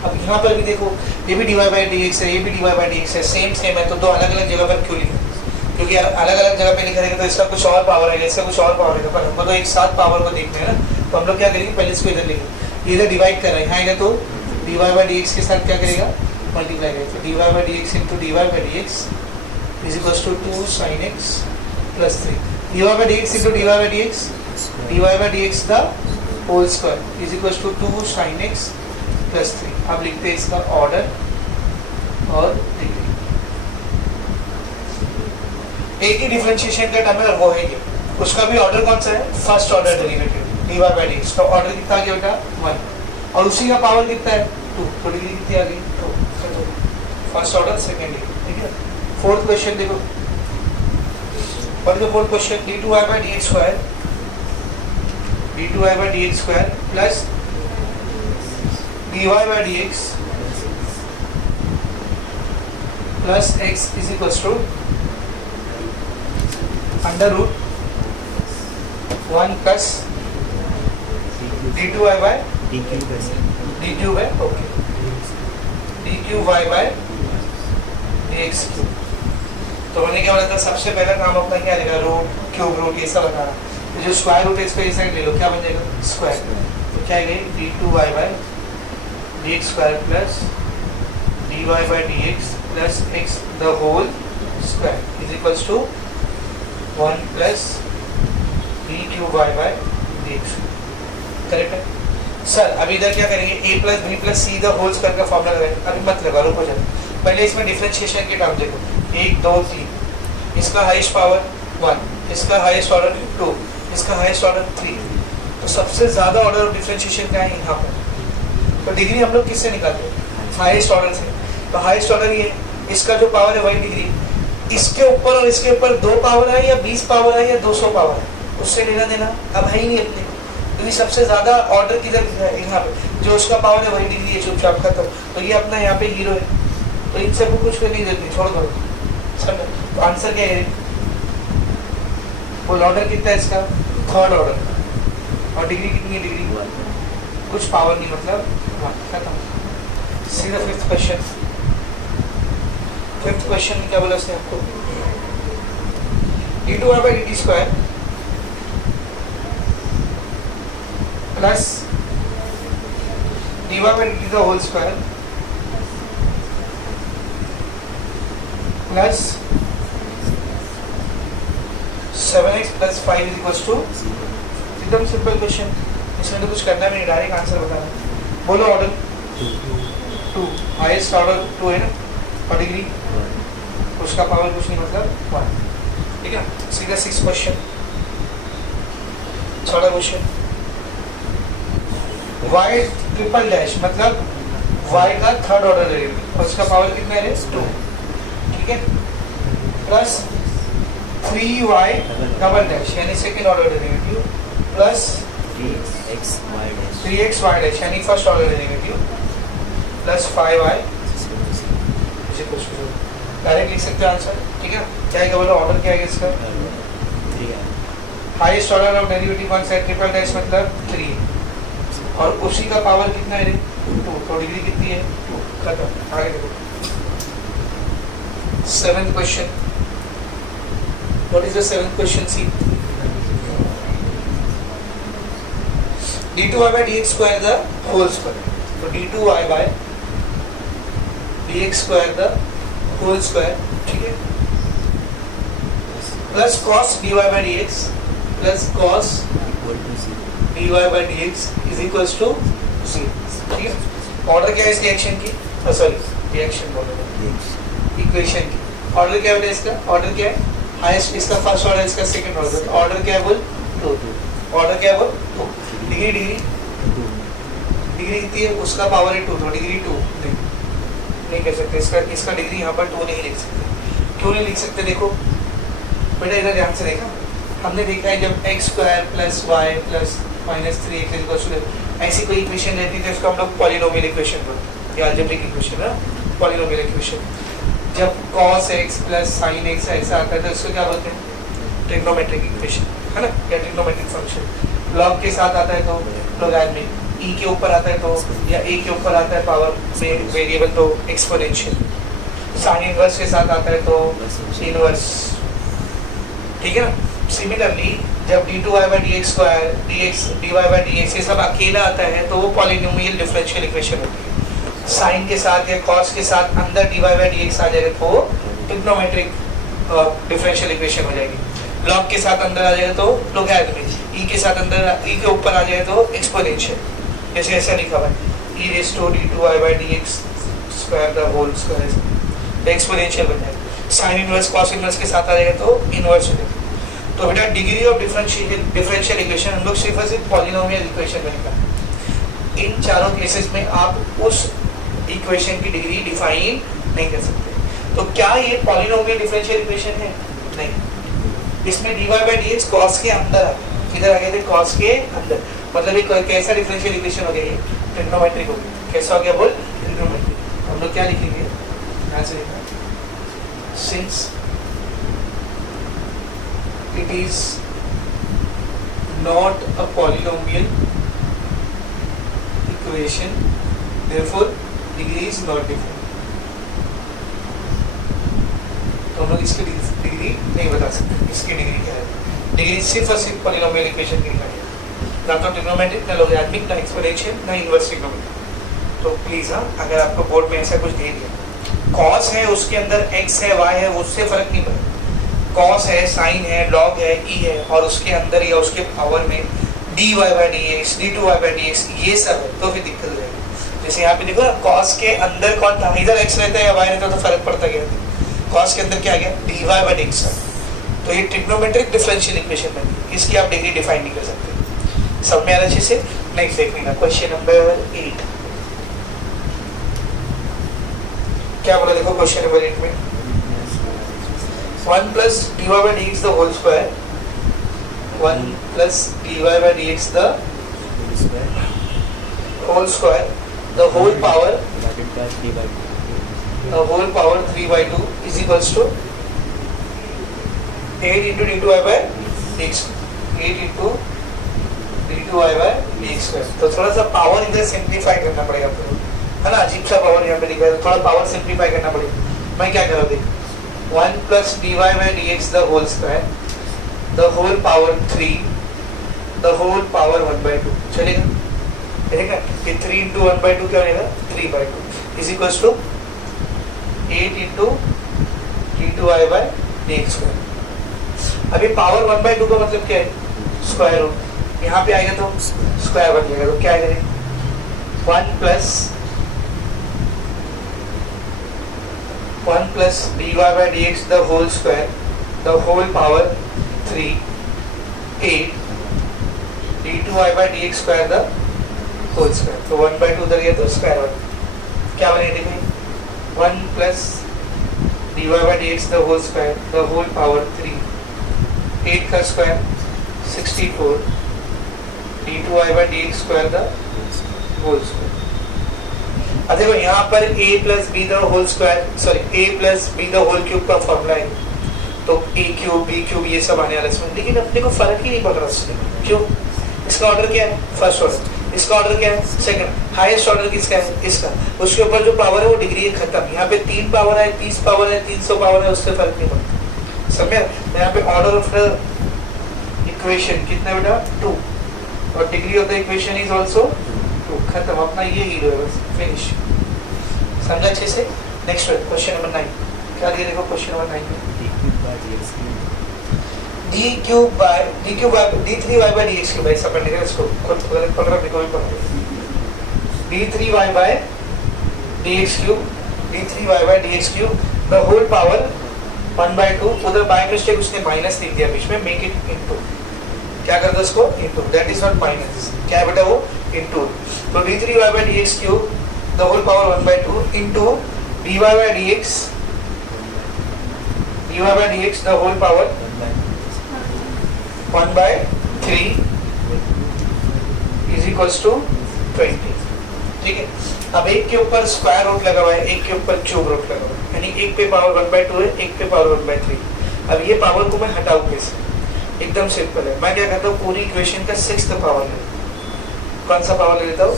अब यहाँ पर भी देखो, ये भी dy by dx है, ये भी dy by dx है, सेम है, तो दो अलग अलग जगह पर क्यों लिखा? क्योंकि अलग अलग जगह पे लिखा रहेगा तो इसका कुछ और पावर आएगा, इसका कुछ और पावर आएगा, पर हमको तो एक साथ पावर को देखना है ना। तो हम लोग क्या करेंगे, पहले इसको इधर लिखेंगे, इधर डिवाइड कर रहे हैं, यहाँ आएगा तो dy by dx के साथ क्या करेगा? मल्टीप्लाई करेगा। तो dy by dx into dy by dx is equals to 2 sin x plus 3 dy by dx into dy by dx the whole square is equals to 2 sin x plus 3। अब लिखते हैं इसका ऑर्डर और degree. एक ही differentiation का term है वो है ये, उसका भी ऑर्डर कौन सा है? First order derivative dy by dx। तो ऑर्डर कितना आ गया बेटा? 1, और उसी का पावर कितना है? 2। तो डिग्री कितनी आ गई? 2। फर्स्ट ऑर्डर सेकेंड डिग्री, ठीक है। फोर्थ क्वेश्चन देखो, what is the fourth question? d2y by dx square plus dy by dx plus x is equals to under root 1 plus d2y by dq by okay dqy by dx cube. तो हमने क्या बोला था, सबसे पहला काम अपना क्या रहेगा? रूट, क्यूब रूट, ये सब बताना। तो जो स्क्वायर रूट है इसको इस साइड ले लो, क्या बन जाएगा? स्क्वायर। तो क्या है? d2y by dx square plus dy by dx plus x the whole square is equals to 1 plus dqy by dx। Correct है सर? अभी इधर क्या करेंगे? a plus B plus C the whole square का formula लगाएंगे। अभी मत लगा, रुको जाओ, पहले इसमें डिफरेंशिएशन के टर्म देखो, 1 2 3, इसका हाईएस्ट पावर 1, इसका हाईएस्ट ऑर्डर 2, इसका हाईएस्ट ऑर्डर 3। तो सबसे ज्यादा ऑर्डर ऑफ डिफरेंशिएशन क्या है? यहाँ पर। तो डिग्री हम लोग किससे निकालते हैं? हाईएस्ट ऑर्डर से। तो हाईएस्ट ऑर्डर ये, इसका जो पावर है वही डिग्री, इसके ऊपर और इसके ऊपर 2 पावर है या 20 पावर है या 200 पावर है, उससे लेना देना अब है ही नहीं अपने। क्योंकि सबसे ज्यादा ऑर्डर किधर है? यहाँ पे। जो उसका पावर है वही डिग्री है, चुपचाप खत्म। तो ये अपना यहाँ पे हीरो है, तो इन सबको कुछ नहीं देती, छोड़ दो। समझ? तो आंसर क्या है? वो ऑर्डर कितना है इसका? Third order. और डिग्री कितनी है? डिग्री कुछ पावर नहीं, मतलब खत्म। सीधा फिफ्थ क्वेश्चन। फिफ्थ क्वेश्चन में क्या बोला उसने आपको? d2y by dt square plus dy by dt the whole square plus 7x plus 5 is equals to, एकदम सिंपल क्वेश्चन, इसमें तो कुछ करना भी नहीं, डायरेक्ट आंसर बताना। बोलो ऑर्डर 2, हाईएस्ट ऑर्डर 2 है ना, और डिग्री उसका पावर कुछ नहीं, मतलब 1, ठीक है। सीधा 6 question, third question, y triple dash मतलब y का थर्ड ऑर्डर डेरिवेटिव और उसका पावर कितना है? 2, ठीक है, प्लस 3y डबल डैश यानी second order derivative plus 3xy dash यानी first order derivative plus 5y, direct लिख सकते हैं आंसर, ठीक है। क्या है? बोलो ऑर्डर क्या है इसका? Highest order of derivative one side triple dash मतलब 3 और उसी का पावर कितना है? 2। तो डिग्री कितनी है? 2। खत्म। आगे देखो 7th question. What is the 7th question? C d2y by dx square the whole square। तो d2y by dx square the whole square, ठीक है, plus cos dy by dx plus cos dy by dx is equals to 0, ठीक है। Order क्या है इस reaction की? Sorry reaction बोल रहे हैं, इक्वेशन की। ऑर्डर क्या है इसका? ऑर्डर क्या है? हाईएस्ट इसका फर्स्ट ऑर्डर, इसका सेकंड ऑर्डर, तो ऑर्डर क्या है बोल? 2। ऑर्डर क्या है बोल? 2। डिग्री डिग्री डिग्री कितनी है? उसका पावर है 2, तो डिग्री 2 नहीं कह सकते। इसका डिग्री यहाँ पर 2 नहीं लिख सकते। क्यों नहीं लिख सकते? देखो बेटा इधर ध्यान से देखा, हमने देखा है जब x square plus Y plus minus 3x ऐसी कोई इक्वेशन रहती है तो इसको हम लोग पॉलिनोमियल इक्वेशन बोलते हैं, या अलजेब्रिक इक्वेशन है, पॉलिनोमियल इक्वेशन। जब cos x plus sin x ऐसा आता है तो इसको क्या बोलते हैं? ट्रिग्नोमेट्रिक इक्वेशन, है ना, या ट्रिग्नोमेट्रिक फंक्शन। लॉग के साथ आता है तो लॉगरिथमिक, e के ऊपर आता है तो, या a के ऊपर आता है पावर में वेरिएबल तो एक्सपोनेंशियल, साइन इनवर्स के साथ आता है तो इनवर्स, ठीक है ना। सिमिलरली जब d2y/dx स्क्वायर dx dy/dx ये सब अकेला आता है तो वो पॉलिनोमियल डिफरेंशियल इक्वेशन होती है। साइन के साथ या कॉस के साथ अंदर dy/dx आ जाएगा तो ट्रिग्नोमेट्रिक डिफरेंशियल इक्वेशन हो जाएगी। लॉग के साथ अंदर आ जाएगा तो लॉगरिथमिक, e के साथ अंदर e के ऊपर आ जाएगा तो एक्सपोनेंशियल, जैसे ऐसा लिखा हुआ है e raised to d2y/dx square the whole square, exponential बन जाएगा। साइन इनवर्स कॉस इनवर्स के साथ आ जाएगा तो इनवर्स हो जाएगा। तो बेटा डिग्री ऑफ डिफरेंशियल इक्वेशन हम लोग सिर्फ और सिर्फ पॉलिनोमियल इक्वेशन में निकालते। इन चारों केसेस में आप उस इक्वेशन की डिग्री डिफाइन नहीं कर सकते। तो क्या ये पॉलिनोमियल डिफरेंशियल इक्वेशन है? नहीं। इसमें dy/dx cos के अंदर आ गया, किधर आ गए थे? cos के अंदर, मतलब ये कैसा डिफरेंशियल इक्वेशन हो गया? ये ट्रिग्नोमेट्रिक हो गया। कैसा हो गया बोल? ट्रिग्नोमेट्रिक। हम लोग क्या लिखेंगे? यहाँ से लिखा since it is not a polynomial equation, therefore degree is not different। तो हम लोग इसकी डिग्री नहीं बता सकते, इसकी डिग्री क्या है। डिग्री सिर्फ और सिर्फ पॉलिनोमियल इक्वेशन की निकाली, ना तो ट्रिग्नोमेट्रिक, ना लॉगरिथमिक, ना एक्सपोनेंशियल, ना इनवर्स ट्रिग्नोमेट्रिक। तो प्लीज हाँ, अगर आपको बोर्ड में ऐसा कुछ दे दिया, कॉस है उसके अंदर x है y है, उससे फर्क नहीं पड़ता। कॉस है, साइन है, लॉग है, e है, और उसके अंदर या उसके पावर में dy/dx d2y/dx ये सब है तो फिर दिक्कत हो जाएगी। जैसे यहाँ पे देखो ना, कॉस के अंदर कौन था? इधर x रहता है या y रहता है तो फर्क पड़ता गया। कॉस के अंदर क्या आ गया? dy/dx। तो ये ट्रिग्नोमेट्रिक डिफरेंशियल इक्वेशन बन गई, इसकी आप डिग्री डिफाइन नहीं कर सकते। सब में आ रहा अच्छे से? नेक्स्ट देख लेना, क्वेश्चन नंबर 8 क्या बोला? देखो क्वेश्चन नंबर 8 में 1 plus dy/dx the whole square, 1 plus dy/dx the whole square, the whole power 3/2 is equals to 8 into d2y/dx, 8 into d2y/dx square। तो थोड़ा सा पावर इधर सिंप्लीफाई करना पड़ेगा आपको, है ना। अजीब सा पावर यहाँ पे दिखा है, थोड़ा पावर सिंप्लीफाई करना पड़ेगा। मैं क्या करूँ? देख, 1 plus dy/dx the whole square, the whole power 3, the whole power 1/2 चलेगा? देखा ये 3 into 1/2 क्या बनेगा? 3/2 is equals to 8 into d2y/dx square। अभी पावर 1/2 का मतलब क्या है? Square root. यहाँ पे आएगा तो स्क्वायर बन जाएगा, तो क्या आएगा? 1 plus dy/dx the whole square, the whole power 3, 8 d2y/dx square the whole square। तो 1/2 उधर गया तो स्क्वायर 1 क्या बनेगा? देखो 1 plus dy/dx the whole square, the whole power 3, 8 का square 64 d2y/dx square the whole square। अब देखो यहाँ पर a plus b the whole square, sorry a plus b the whole cube का फॉर्मूला है, तो a क्यूब b क्यूब ये सब आने वाला इसमें, लेकिन अपने को फर्क ही नहीं पड़ रहा इसमें। क्यों? इसका ऑर्डर क्या है? First order. इसका ऑर्डर क्या है? सेकंड। हाईएस्ट ऑर्डर किसका है? इसका। उसके ऊपर जो पावर है वो डिग्री है खत्म। यहाँ पे 3 पावर है, 30 पावर है, 300 पावर है, उससे फर्क नहीं पड़ता। समझे? यहाँ पे ऑर्डर ऑफ द इक्वेशन कितना बेटा? 2, और degree of the equation is also 2। खत्म, अपना ये हीरो है, बस फिनिश। समझा अच्छे से? नेक्स्ट क्वेश्चन नंबर 9 क्या दिया? देखो क्वेश्चन नंबर 9 में d3y/dx क्यूब ऐसा पढ़ने का, इसको खुद पढ़ रहा है, कोई पढ़ d3y/dx cube, d3y/dx cube the whole power 1/2, उधर बाय मिस्टेक उसने माइनस लिख दिया बीच में, मेक इट इनटू, क्या कर दो उसको into, that is not minus, क्या है बेटा वो इनटू। तो d3y/dx cube the whole power 1/2 into dy/dx the whole power 1/3 is equals to 20। ठीक है, अब एक के ऊपर स्क्वायर रूट लगा हुआ है, एक के ऊपर क्यूब रूट लगा हुआ है, यानी एक पे पावर 1/2 है, एक पे पावर 1/3। अब ये पावर को मैं हटाऊं कैसे, एकदम सिंपल है, मैं क्या करता हूँ पूरी इक्वेशन का 6th पावर ले, कौन सा पावर ले लेता हूँ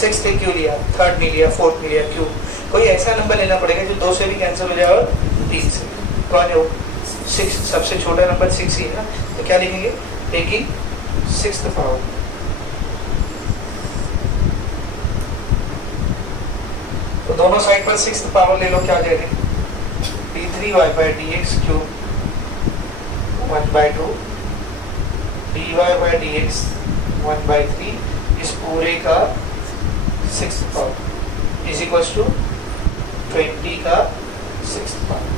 6th क्यों लिया, 3rd नहीं लिया, 4th नहीं लिया, क्यों, कोई ऐसा नंबर लेना पड़ेगा जो 2 से भी कैंसिल हो जाए और 3 से, कौन है वो 6, सबसे छोटा नंबर 6 ही है ना, तो क्या लिखेंगे टेकिंग 6th पावर, तो दोनों साइड पर 6th पावर ले लो, क्या आ जाएगा d3y/dx क्यूब 1/2 dy/dx 1/3 इस पूरे का 6th power is equals to 20 का 6th पावर।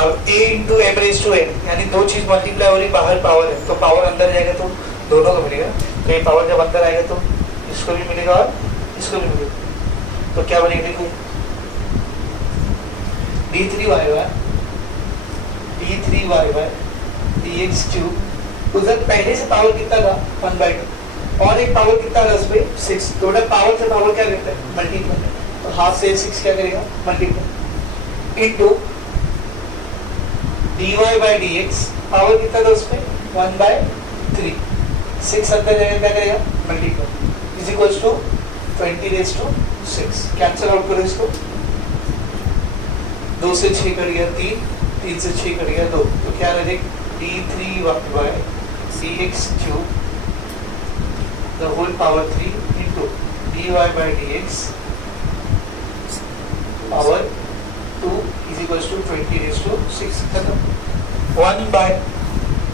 अब a into m raise to n, यानी दो चीज मल्टीप्लाई हो रही, बाहर पावर है तो पावर अंदर जाएगा तो दोनों को मिलेगा, तो ये पावर जब अंदर आएगा तो इसको भी मिलेगा और इसको भी मिलेगा, तो क्या बनेगा देखो d3y/dx क्यूब, उधर पहले से पावर कितना था 1/2 और एक पावर कितना था उसमें 6, टोटल पावर से पावर क्या करता है मल्टीप्लाई, तो हाफ से 6 क्या करेगा मल्टीप्लाई इनटू dy/dx पावर कितना था उसमें 1/3, 6 अंदर जाएगा क्या करेगा multiply is equals to 20⁻6, cancel out करो इसको, 2 से 6 कट गया 3, 3 से 6 कट गया 2, तो क्या रहेगा d3y/dx cube the whole power 3 into dy/dx power 2 is equals to 20⁻6, खत्म। 1 बाय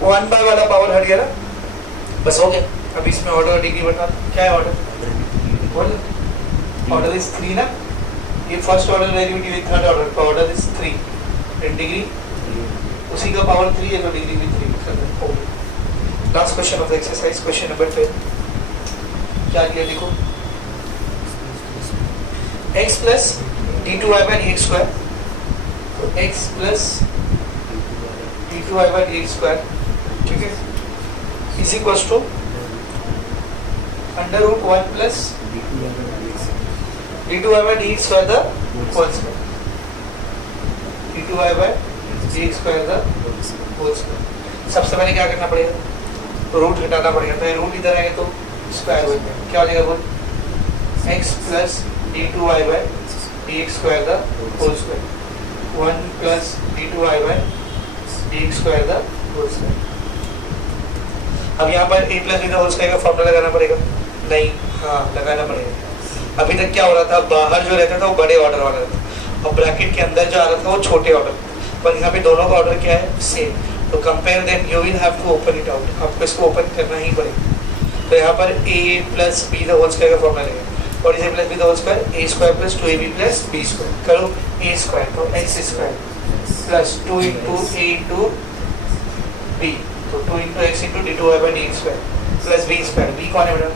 वाला पावर हट गया ना, बस हो गया। अब इसमें ऑर्डर और डिग्री बता, क्या है ऑर्डर, ऑर्डर इज 3 ना, ये फर्स्ट ऑर्डर डेरिवेटिव है, थर्ड ऑर्डर का ऑर्डर इज 3 एंड डिग्री उसी का पावर 3 है तो डिग्री भी 3। Last question of the exercise, question number 10, क्या किया देखो, x प्लस d2y/dx स्क्वायर, तो x प्लस d2y/dx स्क्वायर, ठीक है, is equals to under root 1 plus d2y/dx square the whole square, d2y/dx square the whole square. सबसे पहले क्या करना पड़ेगा, रूट हटाना पड़ेगा, तो ये रूट इधर आएगा तो स्क्वायर हो जाएगा, क्या हो जाएगा बोल x plus d2y/dx square the whole square, 1 plus d2y/dx square the whole square. अब यहाँ पर a plus b the whole square का फॉर्मूला लगाना पड़ेगा, नहीं हाँ लगाना पड़ेगा। अभी तक क्या हो रहा था, बाहर जो रहता था वो बड़े ऑर्डर वाला था और ब्रैकेट के अंदर जो आ रहा था वो छोटे ऑर्डर, पर यहाँ पे दोनों का ऑर्डर क्या है सेम, तो compare then you will have to open it out, आपको इसको ओपन करना ही पड़ेगा। तो यहाँ पर a plus b the whole square का फॉर्मूला लगेगा और इसे plus b the whole square a square plus 2ab plus b square, करो a स्क्वायर तो x square plus 2 into a into b, तो 2 into x into d2y/dx square plus b square, b कौन है बेटा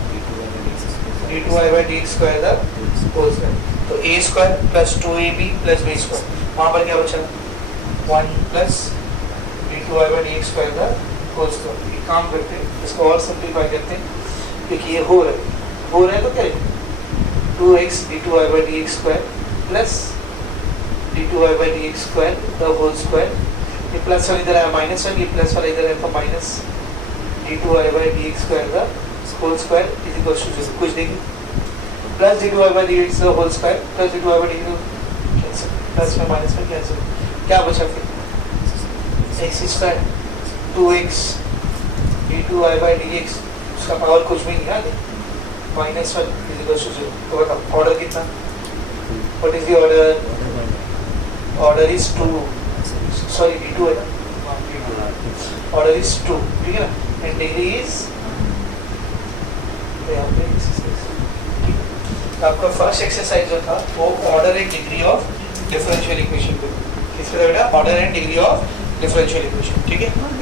d2y/dx square the whole square, तो a square plus 2ab plus b square, वहाँ पर क्या बचा 1 plus d2y/dx square the whole square. एक काम करते हैं इसको और सिंपलीफाई करते हैं, क्योंकि ये हो रहा है तो क्या है 2x d2y/dx square plus d2y/dx square the whole square, ये प्लस वाला इधर आया -1, ये प्लस वाला इधर है तो minus d2y/dx square the whole square is equals to 0, कुछ देंगे plus d2y/dx the whole square plus d2y/dx cancel, plus में माइनस में कैंसिल, क्या बचा फिर x स्क्वायर 2x d2y/dx, उसका पावर कुछ भी नहीं आगे -1 इज इक्वल्स टू 0। तो बताओ ऑर्डर कितना, what is the order, order is 2, sorry d2 है ना, ऑर्डर इज 2, ठीक है ना, एंड डिग्री इज आपका फर्स्ट एक्सरसाइज जो था वो order and degree of differential equation पे, इसका बेटा order and degree of differential equation, ठीक है।